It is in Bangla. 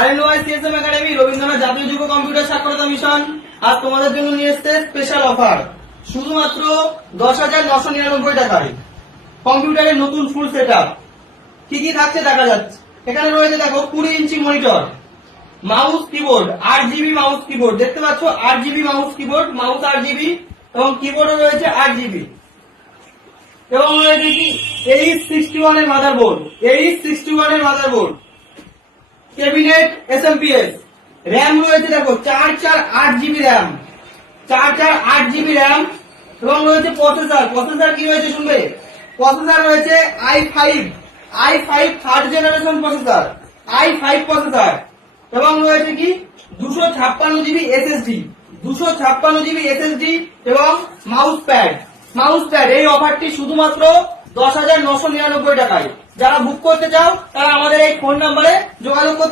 RNY CSM একাডেমি রবীন্দ্রনাথ জাতীয় যুব কম্পিউটার সাক্ষরতা মিশন আজ তোমাদের জন্য নিয়ে এসেছে স্পেশাল অফার শুধুমাত্র 10,999 টাকায়। কম্পিউটারের নতুন ফুল সেটআপ কি কি থাকছে দেখা যাচ্ছে। এখানে রয়েছে দেখো 20 inch monitor, mouse keyboard, 8GB mouse keyboard, দেখতে পাচ্ছ 8GB mouse keyboard, mouse 8GB এবং কিবোর্ডও রয়েছে 8GB এবং রয়েছে কি AX61 এর মাদারবোর্ড, AX61 এর মাদারবোর্ড, ক্যাবিনেট SMPS, র‍্যাম রয়েছে দেখো 448GB র‍্যাম, 448GB র‍্যাম এবং রয়েছে প্রসেসর কি রয়েছে শুনবে। প্রসেসর রয়েছে i5 third generation processor, i5 processor এবং রয়েছে কি 256GB SSD, 256GB SSD এবং মাউস প্যাড। এই অফারটি শুধুমাত্র 10,999 টাকায়। যারা বুক করতে চাও তারা আমাদের এই ফোন নম্বরে যোগাযোগ করতে